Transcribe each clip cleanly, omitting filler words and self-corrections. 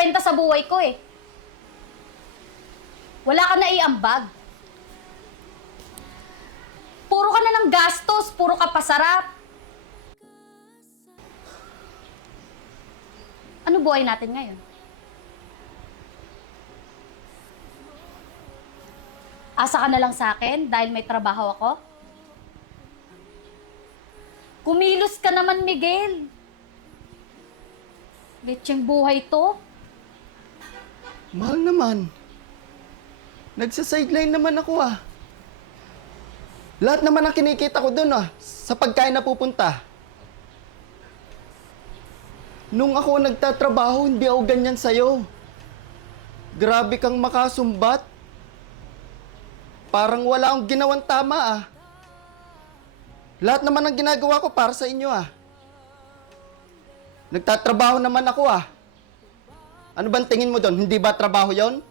kwenta sa buhay ko eh. Wala ka na iambag. Puro ka na ng gastos, puro ka pasarap. Ano buhay natin ngayon? Asa ka na lang sa akin dahil may trabaho ako? Kumilos ka naman, Miguel. Lecheng buhay to. Mahal naman. Nagsa-sideline naman ako ah. Lahat naman ang kinikita ko dun ah, sa pagkain na pupunta. Nung ako nagtatrabaho, hindi ako ganyan sa'yo. Grabe kang makasumbat. Parang wala akong ginawang tama ah. Lahat naman ang ginagawa ko para sa inyo ah. Nagtatrabaho naman ako ah. Ano bang tingin mo doon? Hindi ba trabaho yon?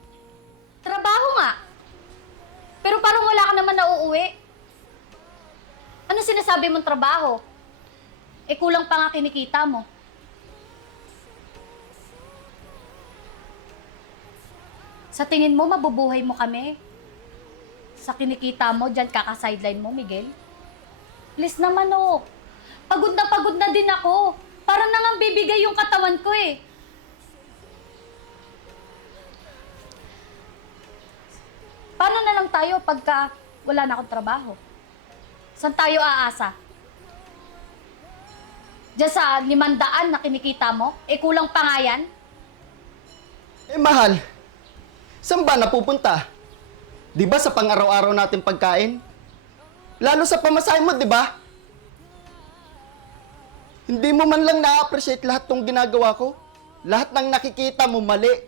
Trabaho nga. Pero parang wala ka naman nauuwi. Ano sinasabi mong trabaho? Eh kulang pa nga kinikita mo. Sa tingin mo, mabubuhay mo kami? Sa kinikita mo, dyan kaka-sideline mo, Miguel? Please naman oh. Pagod na din ako. Parang nang bibigay yung katawan ko eh. Paano na lang tayo pagka wala na akong trabaho? Saan tayo aasa? Diyan sa 500 na kinikita mo? Eh kulang pa nga yan? Eh mahal, saan ba napupunta? Di ba sa pang-araw-araw natin pagkain? Lalo sa pamasahe mo, di ba? Hindi mo man lang na-appreciate lahat ng ginagawa ko? Lahat ng nakikita mo mali.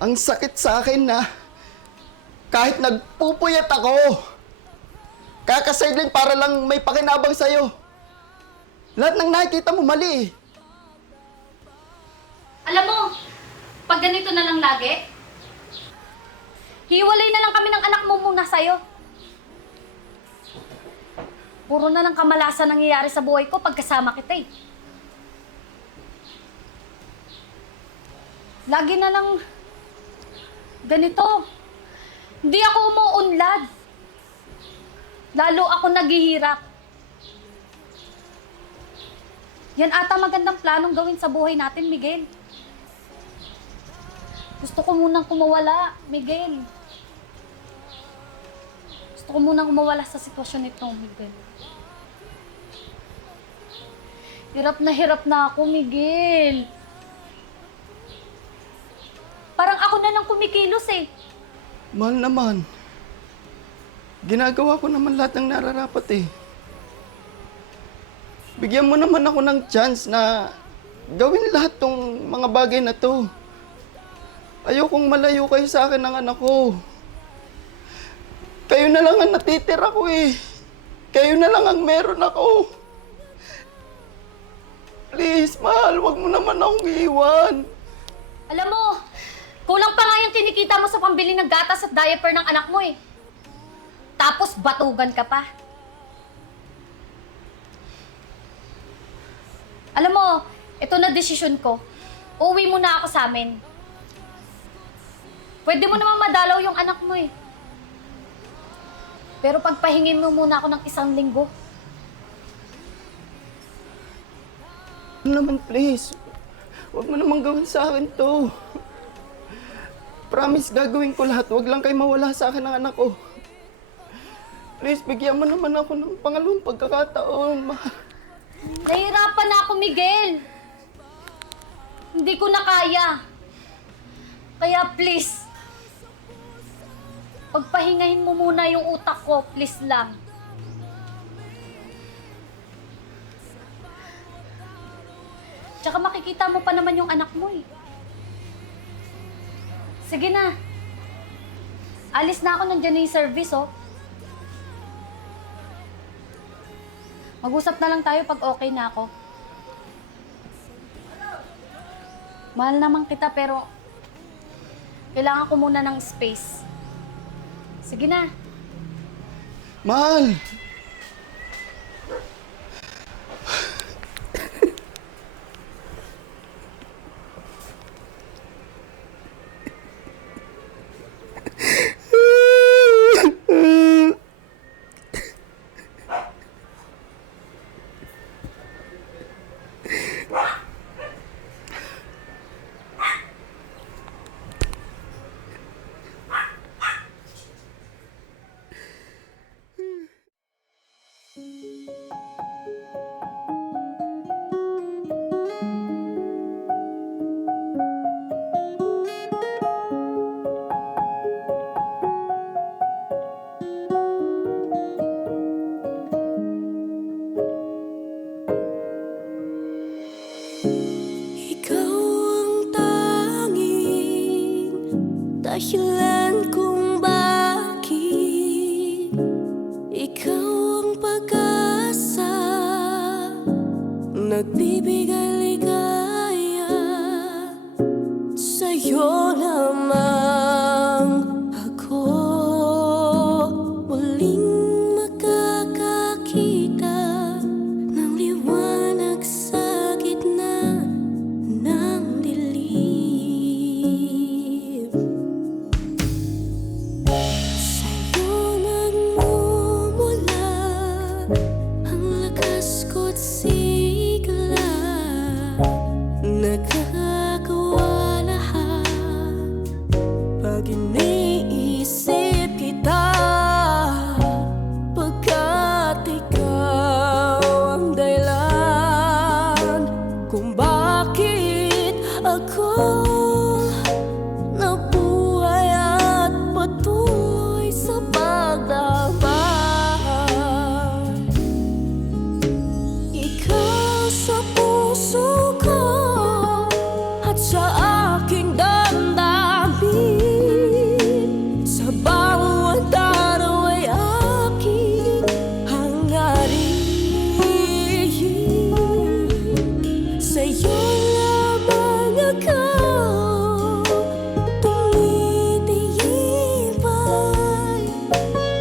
Ang sakit sa akin na kahit nagpupuyat ako, kaka-sideline para lang may pakinabang sa'yo. Lahat ng nakikita mo mali eh. Alam mo, pag ganito na lang lagi, hiwalay na lang kami ng anak mo muna sa'yo. Puro na lang kamalasan nangyayari sa buhay ko pagkasama kita eh. Lagi na lang ganito. Hindi ako umuunlad. Lalo ako naghihirap. Yan ata magandang planong gawin sa buhay natin, Miguel. Gusto ko munang kumawala, Miguel. Gusto ko munang kumawala sa sitwasyon nito, Miguel. Hirap na ako, Miguel. Parang ako na lang kumikilos eh. Mahal naman. Ginagawa ko naman lahat ng nararapat eh. Bigyan mo naman ako ng chance na gawin lahat tong mga bagay na to. Ayokong malayo kayo sa akin ng anak ko. Kayo na lang ang natitira ko eh. Kayo na lang ang meron ako. Please, mahal, wag mo naman akong iiwan. Alam mo, kulang pa nga yung kinikita mo sa pambili ng gatas at diaper ng anak mo eh. Tapos batugan ka pa. Alam mo, ito na desisyon ko. Uuwi muna ako sa amin. Pwede mo naman madalaw yung anak mo eh. Pero pagpahingin mo muna ako ng 1 linggo. Ano naman, please. Wag mo naman gawin sa akin to. Promise, gagawin ko lahat. Wag lang kayo mawala sa akin ng anak ko. Please, bigyan mo naman ako ng pangalawang pagkakataon, mahal. Nahihirapan na ako, Miguel. Hindi ko na kaya. Kaya please, pagpahingahin mo muna yung utak ko, please lang. Tsaka makikita mo pa naman yung anak mo eh. Sige na. Alis na ako, nandiyan na yung service oh. Mag-usap na lang tayo pag okay na ako. Mahal naman kita pero kailangan ko muna ng space. Sige na. Mahal! Dahilan kung bakit ikaw ang pag-asa, nagbibigay ligaya. Sa'yo lamang ako muling makakakita ng liwanag sa gitna ng dilim. Sa'yo nagmumula ang lakas ko't sigla, nagkagawa lahat pag iniisip kita, pagkat ikaw ang dahilan kung bakit ako nabuhay at patuloy sa paglaban. Ikaw sa puso ko at sa aking damdamin, sa bawat araw ay aking hangarin. Sa'yo lamang ako tumitibay,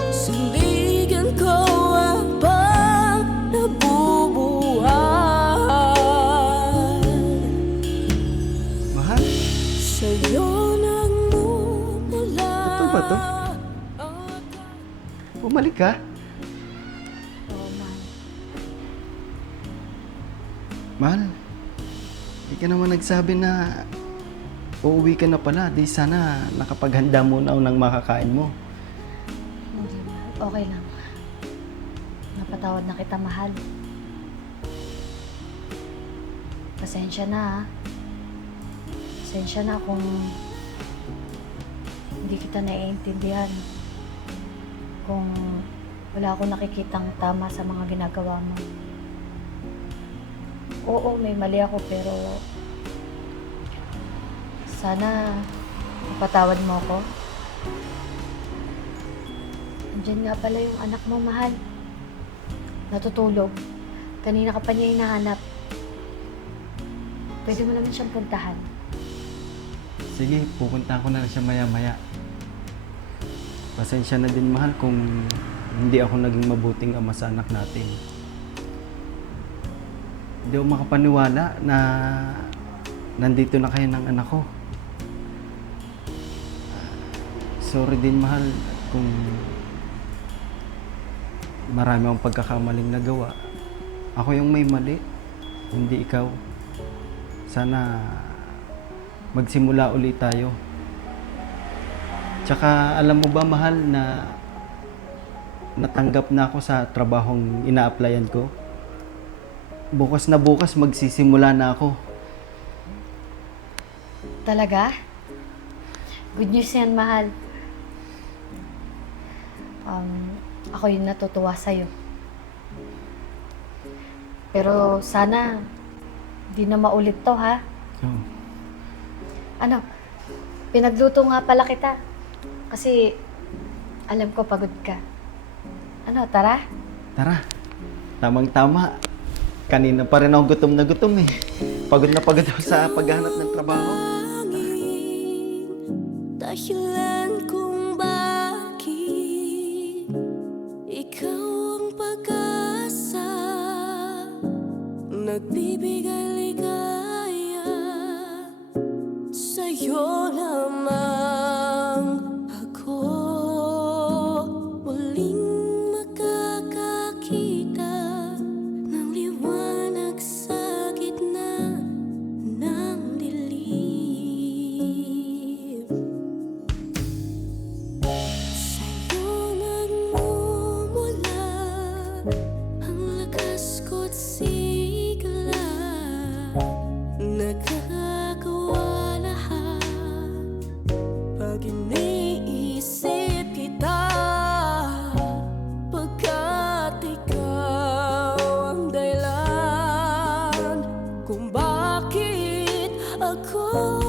sandigan ko habang nabubuhay. Mahal, Sa'yo nagmumula. Totoo ba to? Bumalik ka? Oo, mahal. Mahal, di ka naman nagsabi na uuwi ka na pala. Di sana nakapaghanda muna ako ng makakain mo. Hindi, mahal. Okay lang. Napatawad na kita, mahal. Pasensya na, ha. Pasensya na kung hindi kita naiintindihan. Kung wala akong nakikitang tama sa mga ginagawa mo. Oo, may mali ako, pero sana mapatawad mo ako. Andiyan nga pala yung anak mo, mahal. Natutulog. Kanina ka pa niya hinahanap. Pwede mo naman siyang puntahan. Sige, pupunta ko na lang siya maya-maya. Pasensya na din, mahal, kung hindi ako naging mabuting ama sa anak natin. Hindi ako makapaniwala na nandito na kayo ng anak ko. Sorry din, mahal, kung marami akong pagkakamaling nagawa. Ako yung may mali, hindi ikaw. Sana magsimula ulit tayo. Tsaka alam mo ba, mahal, na natanggap na ako sa trabahong ina-applyan ko? Bukas na bukas magsisimula na ako. Talaga? Good news yan, mahal. Ako yung natutuwa sa'yo. Pero sana, di na maulit to, ha? So, Ano, pinagluto nga pala kita. Kasi, alam ko pagod ka. Ano, tara? tara. Tamang-tama. Kanina pa rin ako gutom na gutom eh. Pagod na pagod ako sa paghahanap ng trabaho. Dahilan kung bakit ikaw ang pag-asa, nagbibigay ligaya. Sa'yo lamang ako muling makakakita ng liwanag sa gitna ng dilim. Sa'yo nagmumula ang lakas ko't sigla, nagkagawa lahat pag iniisip kita, pagkat ikaw ang dahilan kung bakit ako